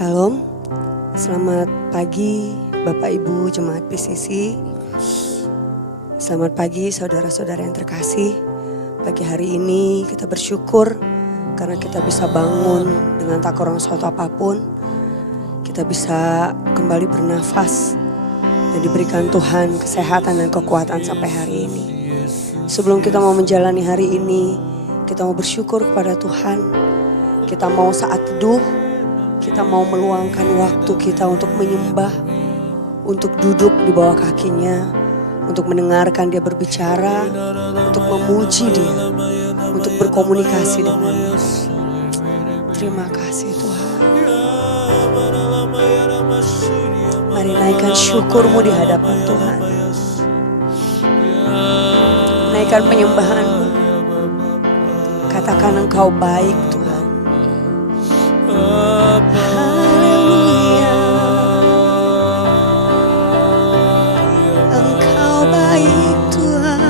Shalom, selamat pagi Bapak Ibu Jemaat PCC. Selamat pagi saudara-saudara yang terkasih. Pagi hari ini kita bersyukur karena kita bisa bangun dengan tak kurang suatu apapun. Kita bisa kembali bernafas dan diberikan Tuhan kesehatan dan kekuatan sampai hari ini. Sebelum kita mau menjalani hari ini, kita mau bersyukur kepada Tuhan. Kita mau saat teduh, kita mau meluangkan waktu kita untuk menyembah, untuk duduk di bawah kakinya, untuk mendengarkan dia berbicara, untuk memuji dia, untuk berkomunikasi dengannya. Terima kasih Tuhan. Mari naikkan syukurmu di hadapan Tuhan. Naikkan penyembahanmu. Katakan engkau baik Tuhan. Haleluya. Engkau baik Tuhan.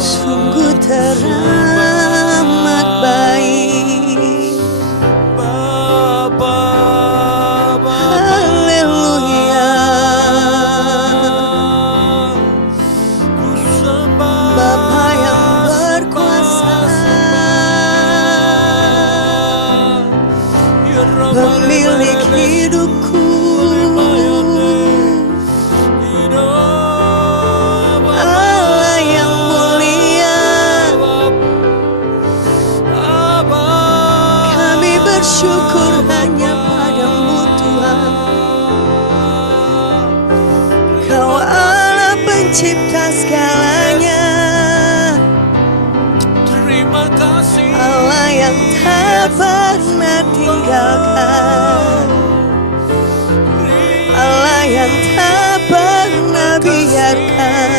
Sungguh teramat baik. Haleluya. Bapa yang berkuasa, pemilik hidupku, Allah yang mulia, kami bersyukur hanya padamu Tuhan. Kau Allah pencipta segalanya, Allah yang tak pernah tinggalkan, Allah yang tak pernah biarkan,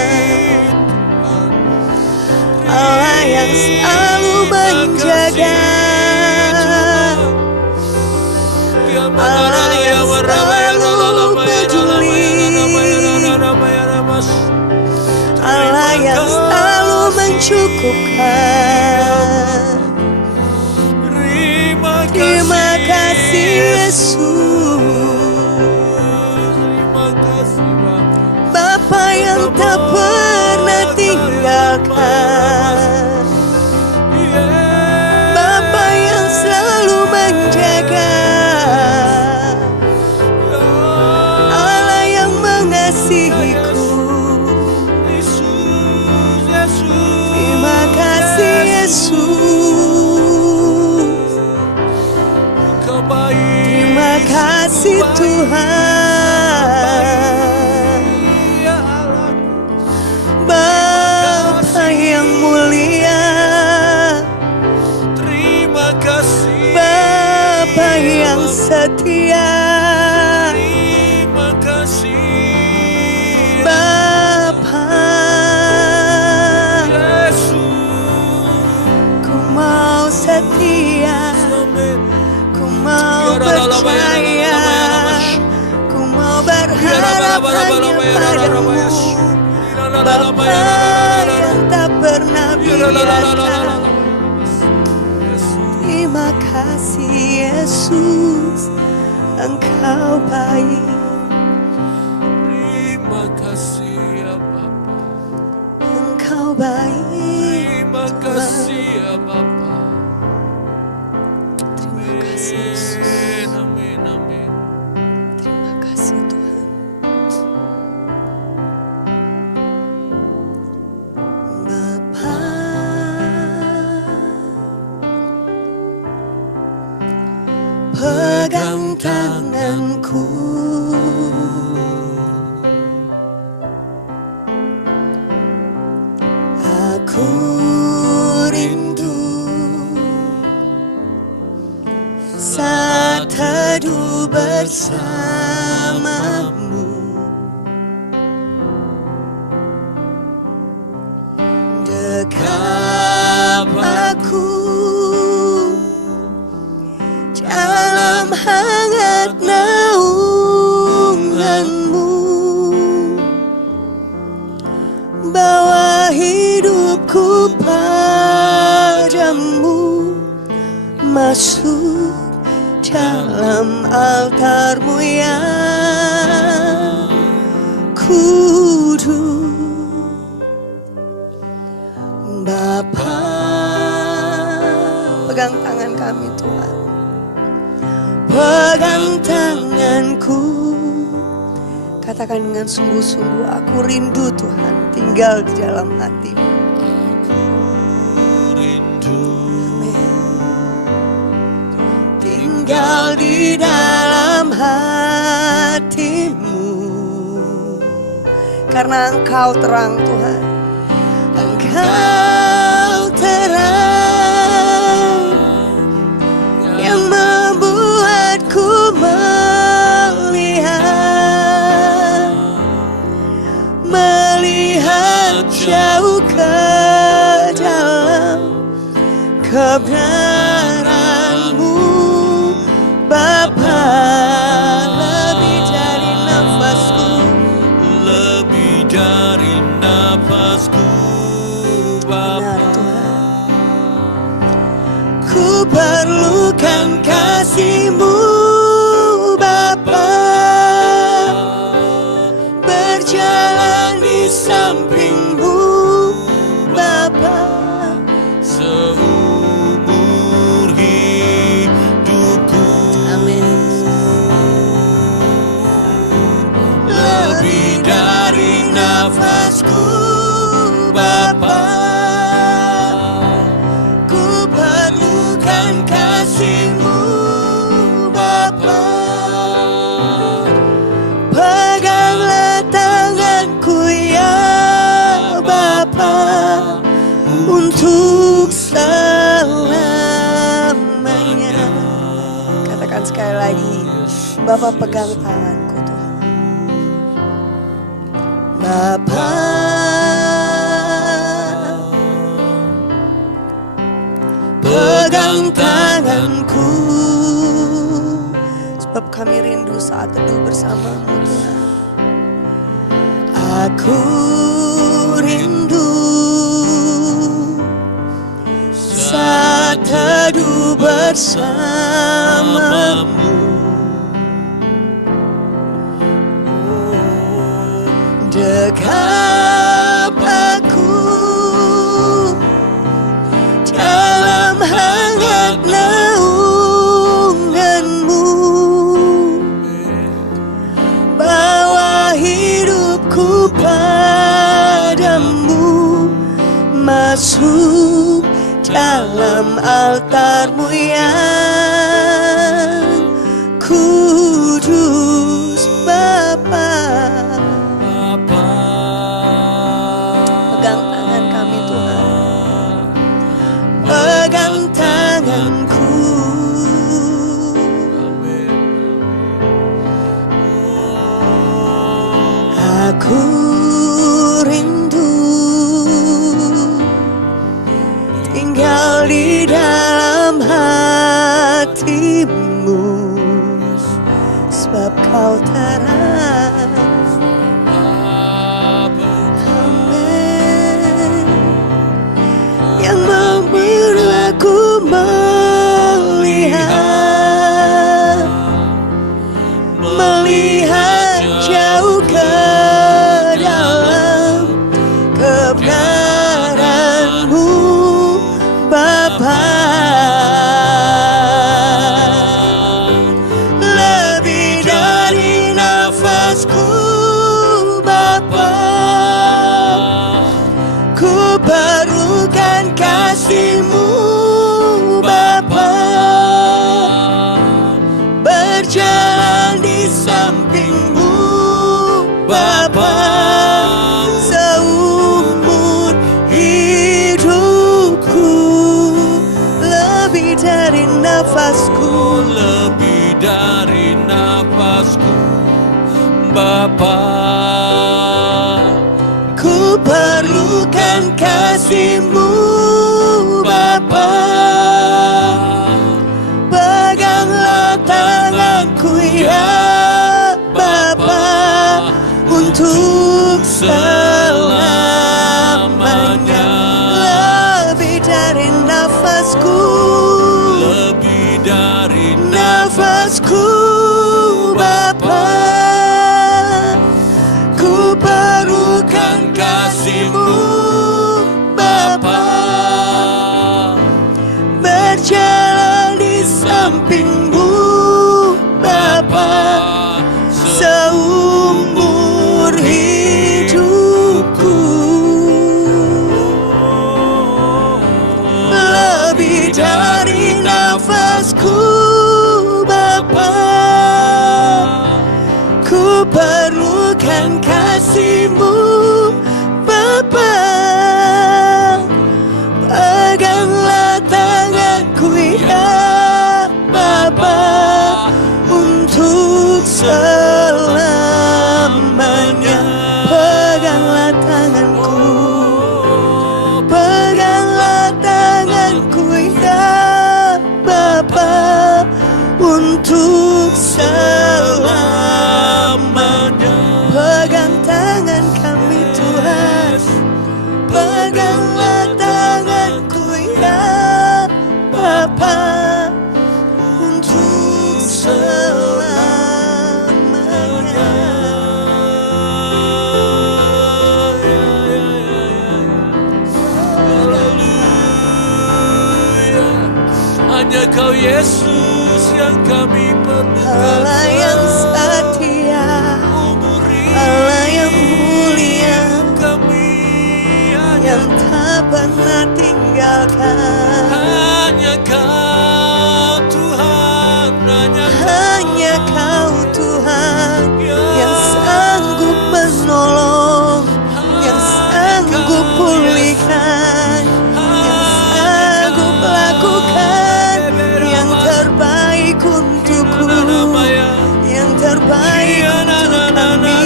Allah yang selalu menjaga, Allah yang selalu peduli, Allah yang selalu mencukupkan. Terima kasih Yesus, Bapa yang tak pernah tinggalkan, Bapa yang selalu menjaga, Allah yang mengasihiku. Terima kasih Yesus, terima kasih Tuhan. Bapa yang mulia, Bapa yang setia, Bapa, ku mau setia, ku mau percaya, ku mau berharap hanya padamu, Bapa yang tak pernah biarkan. Terima kasih Yesus, Engkau baik. Terima kasih ya Bapa. Engkau baik. Terima kasih ya Bapa. Terima kasih Yesus. Amin, amin. Terima kasih Tuhan. Bapa, pegang tanganku, aku rindu saat teduh bersamamu. Dekap aku dalam hangat naunganmu, bawa hidupku padamu, masuk dalam altar-Mu yang kudus. Bapa, pegang tangan kami Tuhan, pegang tanganku. Katakan dengan sungguh-sungguh, aku rindu Tuhan tinggal di dalam hati-Mu. Tinggal di dalam hati-Mu, karena Engkau terang Tuhan, Engkau terang yang membuatku melihat jauh ke dalam kebenaran-Mu. Bapa, lebih dari nafasku, lebih dari nafasku, Bapa. benar Tuhan, ku perlukan kasih-Mu Bapa, berjalan di samping-Mu Bapa, seumur hidupku. amin. Lebih dari nafasku, Bapa, ku perlukan kasih-Mu Bapa, peganglah tanganku ya Bapa, untuk selamanya. Katakan sekali lagi, Bapa pegang tanganku Tuhan. Bapa, pegang tanganku, sebab kami rindu saat teduh bersama-Mu Tuhan. Aku rindu saat teduh bersama-Mu. Dekap aku dalam hangat naungan-Mu, bawa hidupku padamu, masuk dalam altar-Mu yang kudus Bapa. Pegang tangan kami Tuhan, pegang tanganku. Aku rindu tinggal di dalam hati-Mu, sebab Kau terang. Amin. Yang memberi aku melihat jauh ke dalam kebenaran-Mu Bapa, lebih dari nafasku Bapa, ku perlukan kasih-Mu Bapa, berjalan di samping-Mu Bapa, seumur hidupku, lebih dari nafasku, lebih dari nafasku, Bapa. ku perlukan kasih-Mu Bapa, peganglah tanganku ya Bapa, untuk selamanya, lebih dari nafasku, Lebih dari nafasku Bapa. Ku perlukan kasih-Mu Bapa. Peganglah tanganku ya Bapa, untuk selamanya. Peganglah tanganku, peganglah tanganku ya Bapa, untuk selamanya. Pegang tangan kami Tuhan, peganglah tanganku ya Bapa, untuk selamanya. Hanya Kau Yesus yang kami perlukan. Allah yang setia, Allah yang mulia, Kami yang tak pernah tinggalkan. hanya Kau Tuhan, Hanya Kau Tuhan yang sanggup menolong, yang sanggup pulihkan, yang sanggup lakukan yang terbaik untukku, yang terbaik untuk kami.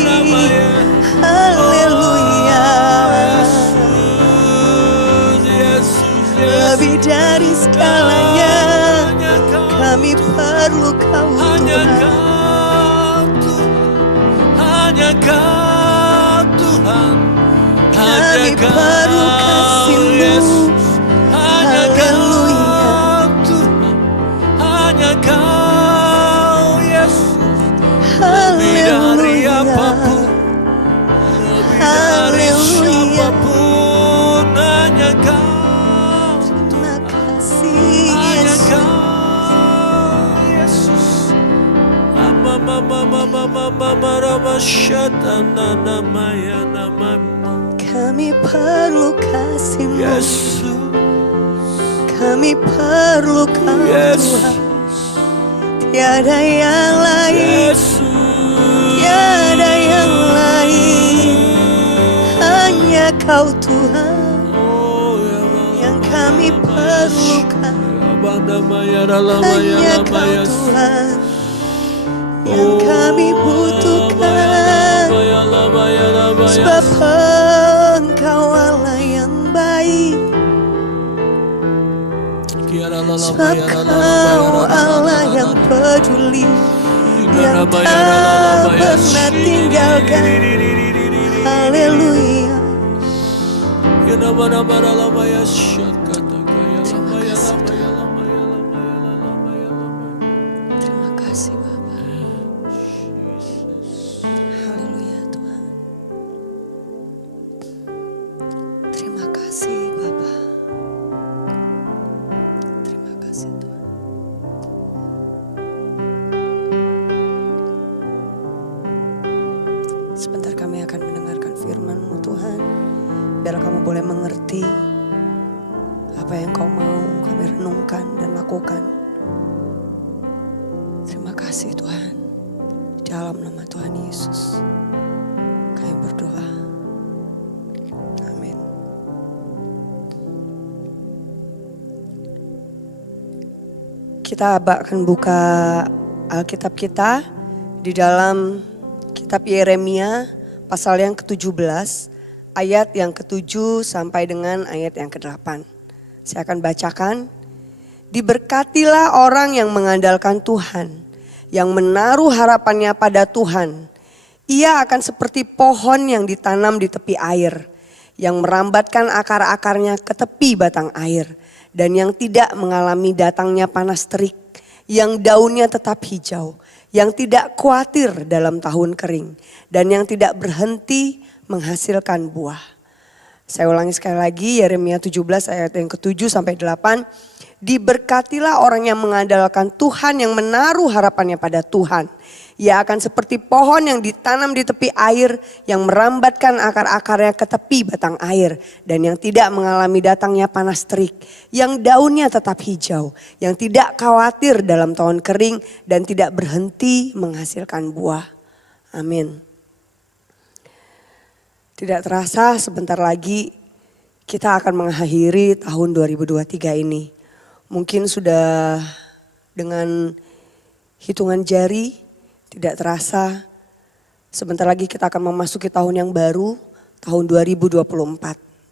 Haleluya. Lebih dari segalanya kami perlu Kau hanya Tuhan. Kau Tuhan, hanya Kau Tuhan, Kami perlu kasih-Mu. Yesus, hanya Haleluya. Kau Tuhan, hanya Kau Yesus, lebih dari apapun, lebih dari siapapun, hanya Kau, Terima kasih hanya Yesus. Kau Yesus. Kami perlu kasih-Mu. Yesus, Kami perlu Kau Yesus, Tuhan. Tiada yang lain, Yesus, tiada yang lain. Hanya Kau Tuhan oh ya yang kami perlukan. Allah, Hanya Kau Tuhan yang kami butuhkan. Sebab Engkau Allah yang baik, sebab Kau Allah yang peduli, yang tak pernah tinggalkan. Haleluya. Terima kasih Bapa. Haleluya Tuhan. Terima kasih Bapa. Terima kasih Tuhan. Sebentar kami akan mendengarkan firman-Mu Tuhan. Biar kami boleh mengerti apa yang Kau mau kami renungkan dan lakukan. Terima kasih Tuhan. Di dalam nama Tuhan Yesus kami berdoa. Amin. Kita akan buka Alkitab kita di dalam kitab Yeremia pasal yang ke-17 ayat yang ke-7 sampai dengan ayat yang ke-8. Saya akan bacakan. Diberkatilah orang yang mengandalkan Tuhan, yang menaruh harapannya pada Tuhan. Ia akan seperti pohon yang ditanam di tepi air, yang merambatkan akar-akarnya ke tepi batang air, dan yang tidak mengalami datangnya panas terik, yang daunnya tetap hijau, yang tidak khawatir dalam tahun kering, dan yang tidak berhenti menghasilkan buah. Saya ulangi sekali lagi, Yeremia 17 ayat yang ke-7 sampai 8. Diberkatilah orang yang mengandalkan Tuhan, yang menaruh harapannya pada Tuhan. Ia akan seperti pohon yang ditanam di tepi air, yang merambatkan akar-akarnya ke tepi batang air, dan yang tidak mengalami datangnya panas terik, yang daunnya tetap hijau, yang tidak khawatir dalam tahun kering, dan tidak berhenti menghasilkan buah. Amin. Tidak terasa sebentar lagi kita akan mengakhiri tahun 2023 ini. Mungkin sudah dengan hitungan jari, tidak terasa sebentar lagi kita akan memasuki tahun yang baru, tahun 2024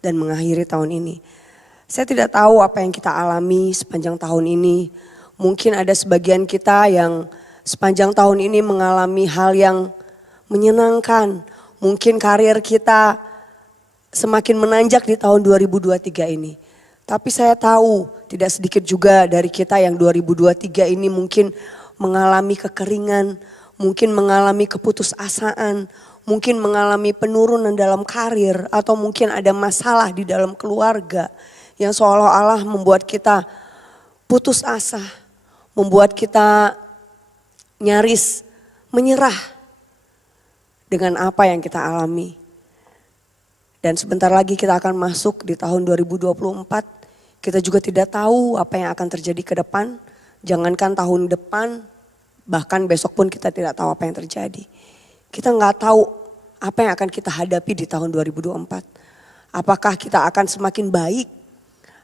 dan mengakhiri tahun ini. Saya tidak tahu apa yang kita alami sepanjang tahun ini. Mungkin ada sebagian kita yang sepanjang tahun ini mengalami hal yang menyenangkan. Mungkin karir kita semakin menanjak di tahun 2023 ini. Tapi saya tahu tidak sedikit juga dari kita yang 2023 ini mungkin mengalami kekeringan, mungkin mengalami keputusasaan, mungkin mengalami penurunan dalam karir, atau mungkin ada masalah di dalam keluarga yang seolah-olah membuat kita putus asa, membuat kita nyaris menyerah dengan apa yang kita alami. Dan sebentar lagi kita akan masuk di tahun 2024. Kita juga tidak tahu apa yang akan terjadi ke depan. Jangankan tahun depan, bahkan besok pun kita tidak tahu apa yang terjadi. Kita nggak tahu apa yang akan kita hadapi di tahun 2024. Apakah kita akan semakin baik?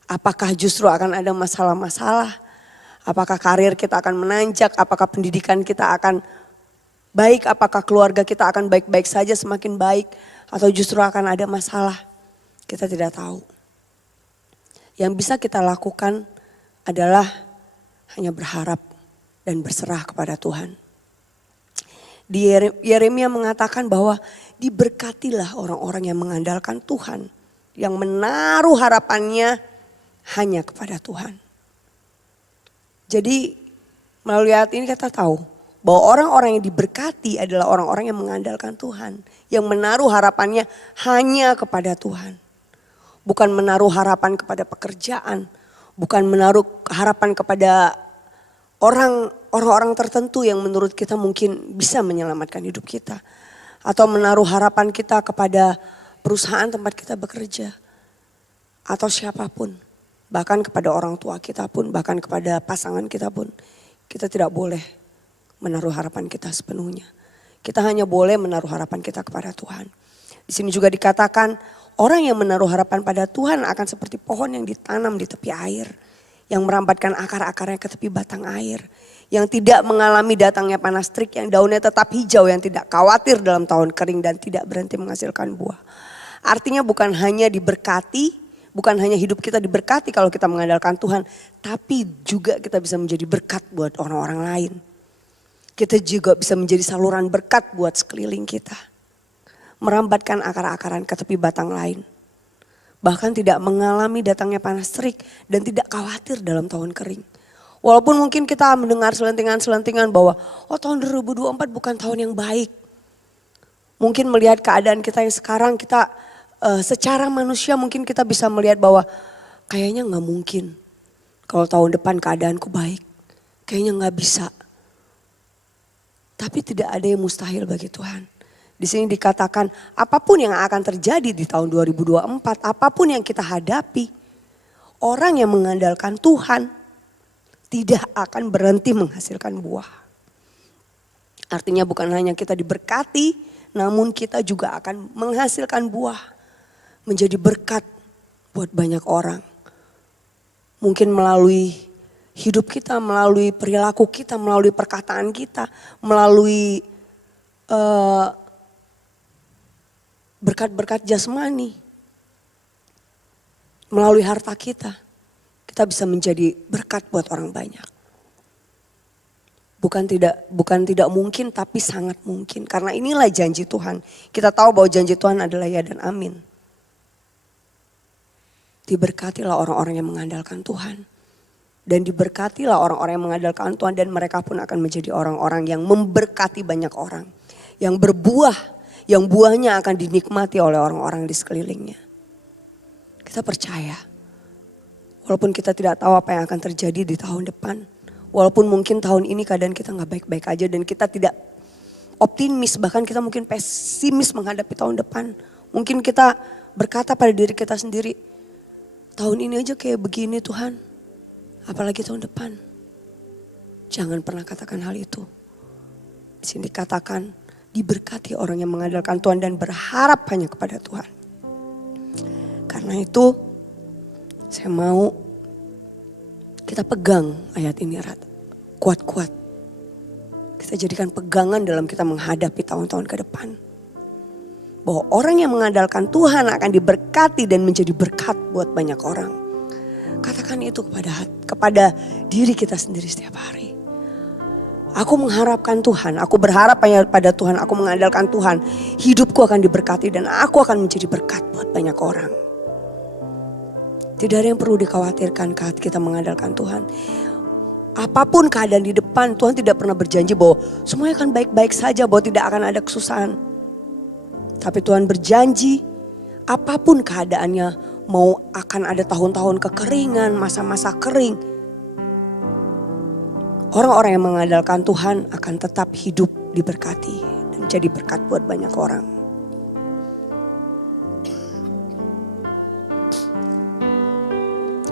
Apakah justru akan ada masalah-masalah? Apakah karir kita akan menanjak? Apakah pendidikan kita akan baik? Apakah keluarga kita akan baik-baik saja semakin baik? Atau justru akan ada masalah? Kita tidak tahu. Yang bisa kita lakukan adalah hanya berharap dan berserah kepada Tuhan. Di Yeremia mengatakan bahwa diberkatilah orang-orang yang mengandalkan Tuhan. Yang menaruh harapannya hanya kepada Tuhan. Jadi melalui ayat ini kita tahu bahwa orang-orang yang diberkati adalah orang-orang yang mengandalkan Tuhan. Yang menaruh harapannya hanya kepada Tuhan. Bukan menaruh harapan kepada pekerjaan. Bukan menaruh harapan kepada orang-orang tertentu yang menurut kita mungkin bisa menyelamatkan hidup kita. Atau menaruh harapan kita kepada perusahaan tempat kita bekerja. Atau siapapun. Bahkan kepada orang tua kita pun, bahkan kepada pasangan kita pun. Kita tidak boleh menaruh harapan kita sepenuhnya. Kita hanya boleh menaruh harapan kita kepada Tuhan. Di sini juga dikatakan orang yang menaruh harapan pada Tuhan akan seperti pohon yang ditanam di tepi air. Yang merambatkan akar-akarnya ke tepi batang air. Yang tidak mengalami datangnya panas terik, yang daunnya tetap hijau, yang tidak khawatir dalam tahun kering dan tidak berhenti menghasilkan buah. Artinya bukan hanya diberkati, bukan hanya hidup kita diberkati kalau kita mengandalkan Tuhan. Tapi juga kita bisa menjadi berkat buat orang-orang lain. Kita juga bisa menjadi saluran berkat buat sekeliling kita. Merambatkan akar-akaran ke tepi batang lain. Bahkan tidak mengalami datangnya panas terik dan tidak khawatir dalam tahun kering. Walaupun mungkin kita mendengar selentingan-selentingan bahwa tahun 2024 bukan tahun yang baik. Mungkin melihat keadaan kita yang sekarang kita secara manusia mungkin kita bisa melihat bahwa kayaknya gak mungkin. Kalau tahun depan keadaanku baik, kayaknya gak bisa. Tapi tidak ada yang mustahil bagi Tuhan. Di sini dikatakan apapun yang akan terjadi di tahun 2024, apapun yang kita hadapi, orang yang mengandalkan Tuhan tidak akan berhenti menghasilkan buah. Artinya bukan hanya kita diberkati, namun kita juga akan menghasilkan buah. Menjadi berkat buat banyak orang. Mungkin melalui hidup kita, melalui perilaku kita, melalui perkataan kita, melalui berkat-berkat jasmani. Melalui harta kita, kita bisa menjadi berkat buat orang banyak. Bukan tidak mungkin, tapi sangat mungkin. Karena inilah janji Tuhan. Kita tahu bahwa janji Tuhan adalah ya dan amin. Diberkatilah orang-orang yang mengandalkan Tuhan. Dan diberkatilah orang-orang yang mengandalkan Tuhan dan mereka pun akan menjadi orang-orang yang memberkati banyak orang. Yang berbuah, yang buahnya akan dinikmati oleh orang-orang di sekelilingnya. Kita percaya Walaupun kita tidak tahu apa yang akan terjadi di tahun depan. Walaupun mungkin tahun ini keadaan kita gak baik-baik aja dan kita tidak optimis. Bahkan kita mungkin pesimis menghadapi tahun depan. Mungkin kita berkata pada diri kita sendiri, tahun ini aja kayak begini Tuhan. Apalagi tahun depan. Jangan pernah katakan hal itu. Di sini dikatakan diberkati orang yang mengandalkan Tuhan dan berharap hanya kepada Tuhan. Karena itu saya mau kita pegang ayat ini erat, kuat-kuat. Kita jadikan pegangan dalam kita menghadapi tahun-tahun ke depan. Bahwa orang yang mengandalkan Tuhan akan diberkati dan menjadi berkat buat banyak orang. Katakan itu kepada diri kita sendiri setiap hari. Aku mengharapkan Tuhan, aku berharap hanya pada Tuhan, aku mengandalkan Tuhan. Hidupku akan diberkati dan aku akan menjadi berkat buat banyak orang. Tidak ada yang perlu dikhawatirkan saat kita mengandalkan Tuhan. Apapun keadaan di depan, Tuhan tidak pernah berjanji bahwa semuanya akan baik-baik saja, bahwa tidak akan ada kesusahan. Tapi Tuhan berjanji, apapun keadaannya, mau akan ada tahun-tahun kekeringan, masa-masa kering. Orang-orang yang mengandalkan Tuhan akan tetap hidup diberkati dan jadi berkat buat banyak orang.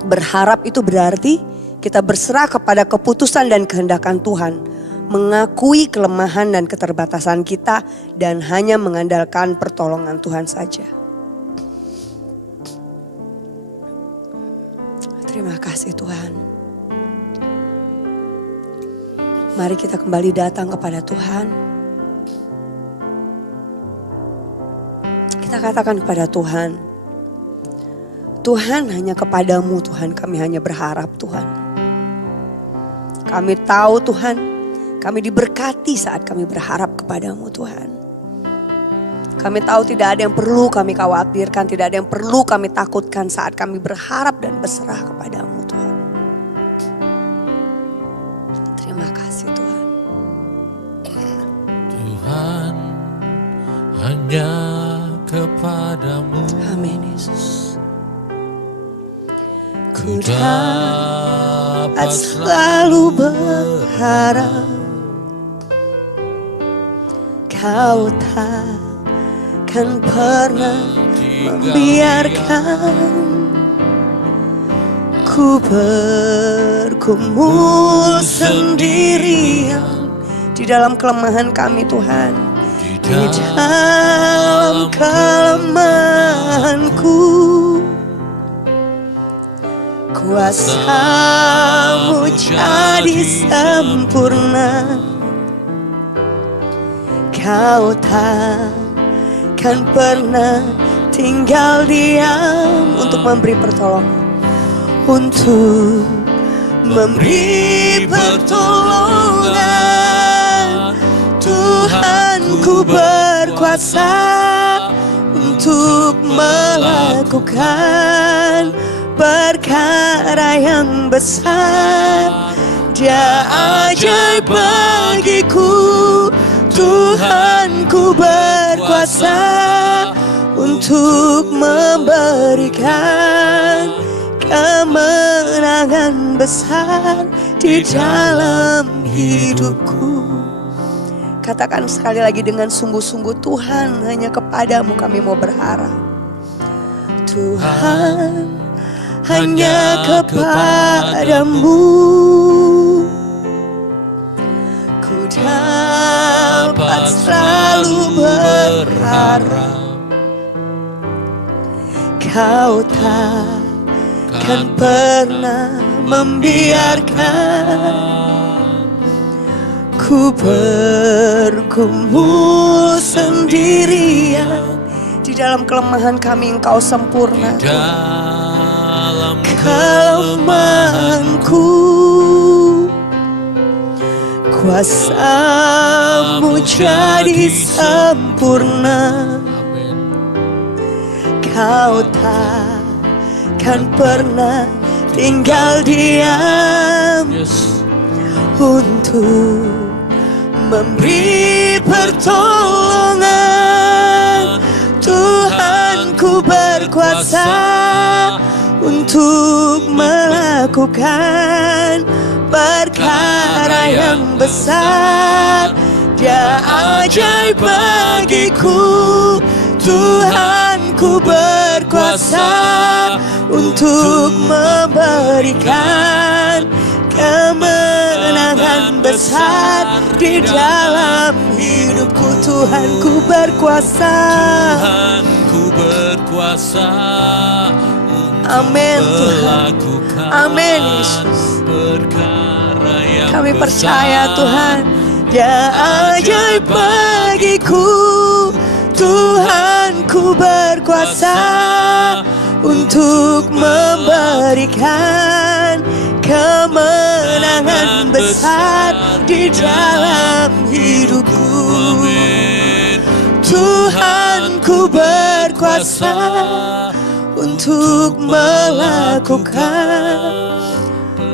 Berharap itu berarti kita berserah kepada keputusan dan kehendakan Tuhan. Mengakui kelemahan dan keterbatasan kita dan hanya mengandalkan pertolongan Tuhan saja. Terima kasih Tuhan. Mari kita kembali datang kepada Tuhan. Kita katakan kepada Tuhan. Tuhan, hanya kepadamu Tuhan kami hanya berharap Tuhan. Kami tahu Tuhan, kami diberkati saat kami berharap kepadamu Tuhan. Kami tahu tidak ada yang perlu kami khawatirkan, tidak ada yang perlu kami takutkan saat kami berharap dan berserah kepadamu Tuhan. Terima kasih Tuhan. Tuhan, hanya kepadamu. Amin Yesus. Ku dapat selalu berharap, Kau takkan pernah membiarkan ku bergumul sendirian di dalam kelemahan kami Tuhan. Di dalam kelemahanku, kuasa-Mu jadi sempurna. Kau takkan pernah tinggal diam untuk memberi pertolongan. Untuk memberi pertolongan. Tuhan ku berkuasa untuk melakukan perkara yang besar. Dia ajaib bagiku. Tuhan ku berkuasa untuk memberikan kemenangan besar di dalam hidupku. Katakan sekali lagi dengan sungguh-sungguh, Tuhan, hanya kepadamu kami mau berharap. Tuhan, hanya kepadamu ku dapat selalu berharap. Kau takkan pernah membiarkan ku bergumul sendirian. Di dalam kelemahan kami Engkau sempurna. Di dalam kelemahanku, kuasa-Mu jadi sempurna. Kau takkan pernah tinggal diam untuk memberi pertolongan. Tuhan ku berkuasa untuk melakukan perkara yang besar. Dia ajaib bagiku, Tuhanku berkuasa untuk memberikan kemenangan besar di dalam hidupku. Tuhanku berkuasa. Tuhanku berkuasa untuk Amin, Tuhan. melakukan Amin, Yesus. perkara yang Kami besar. percaya Tuhan, Dia ajaib bagiku, Tuhanku berkuasa untuk memberikan kemenangan besar di dalam hidupku. Amin. Tuhanku berkuasa untuk melakukan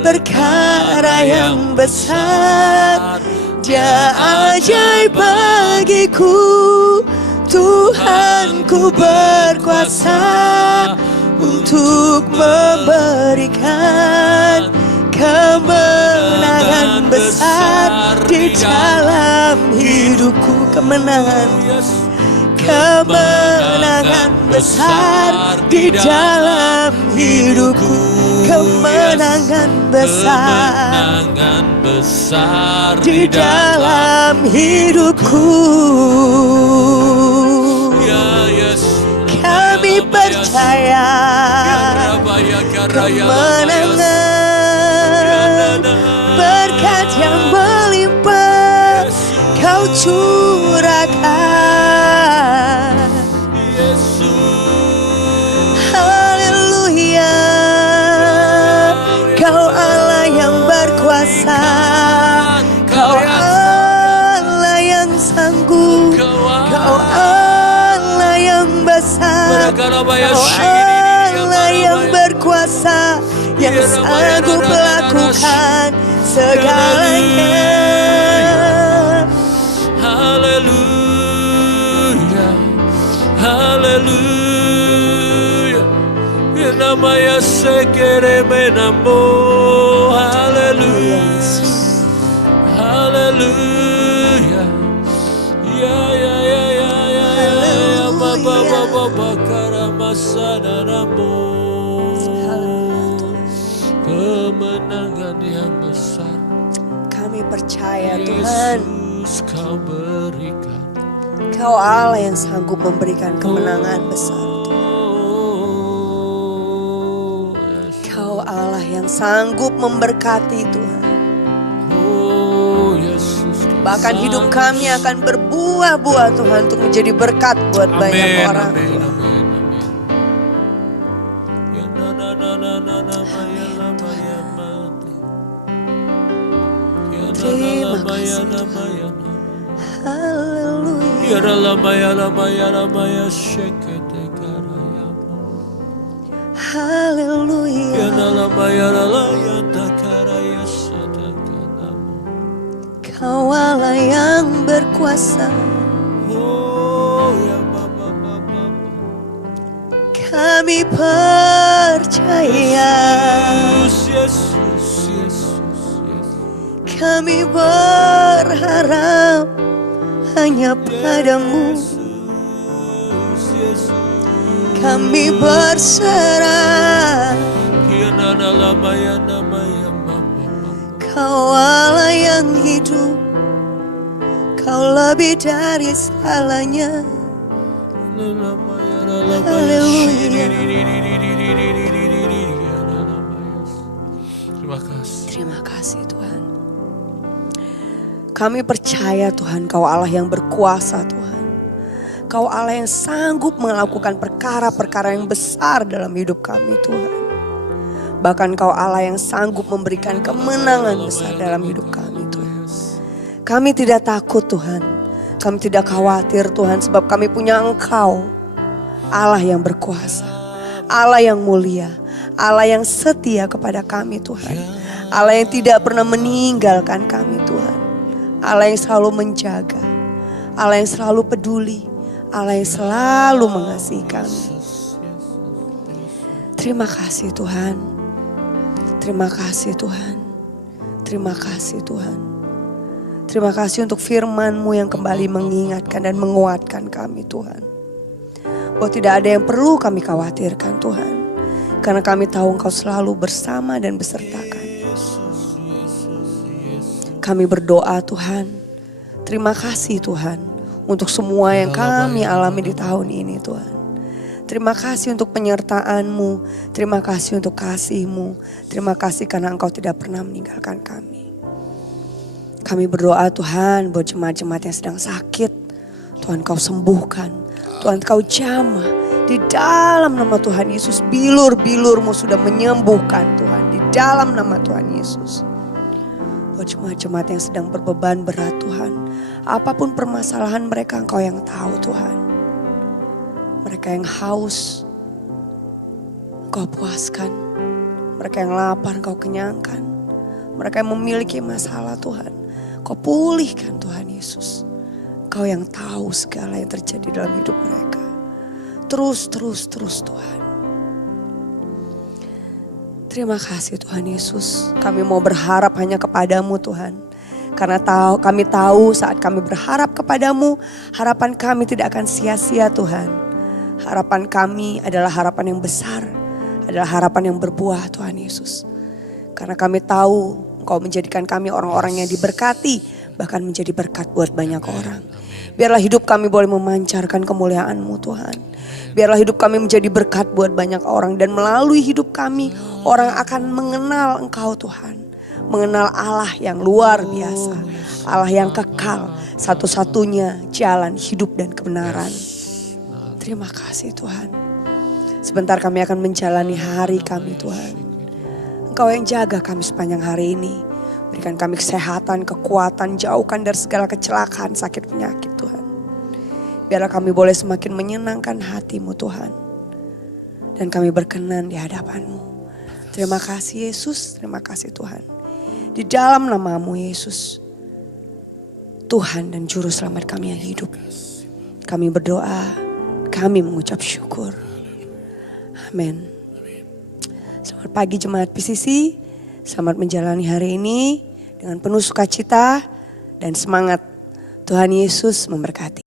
perkara yang besar. Dia ajaib bagiku, Tuhanku berkuasa untuk memberikan kemenangan besar di dalam hidupku. Kemenangan besar di dalam hidupku. Kemenangan besar di dalam hidupku. Ya Yesus, Kami percaya kemenangan, berkat yang melimpah Kau curahkan. Haleluya, Kau Allah yang berkuasa, Kau Allah yang sanggup, Kau Allah yang besar, Kau Allah yang berkuasa, yang sanggup melakukan segalanya. Haleluya, haleluya. Namanya sekere menamo. Haleluya, haleluya. Ya ya ya ya ya ya. Baba baba karamasana namo. Kemenangan yang besar Kami percaya Tuhan, Yesus Kau berikan. Kau Allah yang sanggup memberikan kemenangan besar. Kau Allah yang sanggup memberkati Tuhan. Oh Yesus, Bahkan hidup kami akan berbuah-buah Tuhan, untuk menjadi berkat buat banyak orang. Amin, Tuhan. amin, amin. Ya na na na na na na ma ya la ma ya ma. Ya na na Terima na ma ya kasih, na ma ya na. Haleluya. Ya na la ma ya la ma ya la ma ya shekete kara ya ma. Haleluya. Ya na la ma ya la ya ta kara ya sada kana ma. Kau Allah yang berkuasa. Oh ya ba ba ba ba ba. Kami percaya, Yesus, Yesus, Yesus, Yesus. kami berharap hanya padamu. Kami berserah, Kau Allah yang hidup, Kau lebih dari segalanya. Haleluya. Terima kasih. Terima kasih Tuhan. Kami percaya Tuhan, Kau Allah yang berkuasa Tuhan. Kau Allah yang sanggup melakukan perkara-perkara yang besar dalam hidup kami Tuhan. Bahkan Kau Allah yang sanggup memberikan kemenangan besar dalam hidup kami Tuhan. Kami tidak takut Tuhan. Kami tidak khawatir Tuhan, sebab kami punya Engkau. Allah yang berkuasa, Allah yang mulia, Allah yang setia kepada kami Tuhan. Allah yang tidak pernah meninggalkan kami Tuhan. Allah yang selalu menjaga, Allah yang selalu peduli, Allah yang selalu mengasihi kami. Terima kasih Tuhan. Terima kasih Tuhan. Terima kasih Tuhan. Terima kasih untuk firman-Mu yang kembali mengingatkan dan menguatkan kami Tuhan. Bahwa tidak ada yang perlu kami khawatirkan Tuhan. Karena kami tahu Engkau selalu bersama dan beserta kami. Kami berdoa Tuhan. Terima kasih Tuhan. Untuk semua yang kami alami di tahun ini Tuhan. Terima kasih untuk penyertaan-Mu. Terima kasih untuk kasih-Mu. Terima kasih karena Engkau tidak pernah meninggalkan kami. Kami berdoa Tuhan buat jemaat-jemaat yang sedang sakit. Tuhan Kau sembuhkan. Tuhan Kau jamah. Di dalam nama Tuhan Yesus. Bilur-bilur-Mu sudah menyembuhkan Tuhan. Di dalam nama Tuhan Yesus. Buat jemaat-jemaat yang sedang berbeban berat Tuhan. Apapun permasalahan mereka Engkau yang tahu Tuhan. Mereka yang haus, Engkau puaskan. Mereka yang lapar, Engkau kenyangkan. Mereka yang memiliki masalah Tuhan, Engkau pulihkan Tuhan Yesus. Engkau yang tahu segala yang terjadi dalam hidup mereka. Terus Tuhan. Terima kasih Tuhan Yesus. Kami mau berharap hanya kepadamu Tuhan. Karena kami tahu saat kami berharap kepadamu, harapan kami tidak akan sia-sia Tuhan. Harapan kami adalah harapan yang besar, adalah harapan yang berbuah Tuhan Yesus. Karena kami tahu Engkau menjadikan kami orang-orang yang diberkati, bahkan menjadi berkat buat banyak orang. Biarlah hidup kami boleh memancarkan kemuliaan-Mu Tuhan. Biarlah hidup kami menjadi berkat buat banyak orang dan melalui hidup kami orang akan mengenal Engkau Tuhan. Mengenal Allah yang luar biasa, Allah yang kekal, satu-satunya jalan hidup dan kebenaran. Terima kasih Tuhan. Sebentar kami akan menjalani hari kami Tuhan. Engkau yang jaga kami sepanjang hari ini. Berikan kami kesehatan, kekuatan, jauhkan dari segala kecelakaan, sakit, penyakit Tuhan. Biarlah kami boleh semakin menyenangkan hati-Mu Tuhan. Dan kami berkenan di hadapan-Mu. Terima kasih Yesus, terima kasih Tuhan. Di dalam nama-Mu Yesus, Tuhan dan Juru Selamat kami yang hidup. Kami berdoa. Kami mengucap syukur. Amin. Selamat pagi jemaat PCC. Selamat menjalani hari ini dengan penuh sukacita dan semangat. Tuhan Yesus memberkati.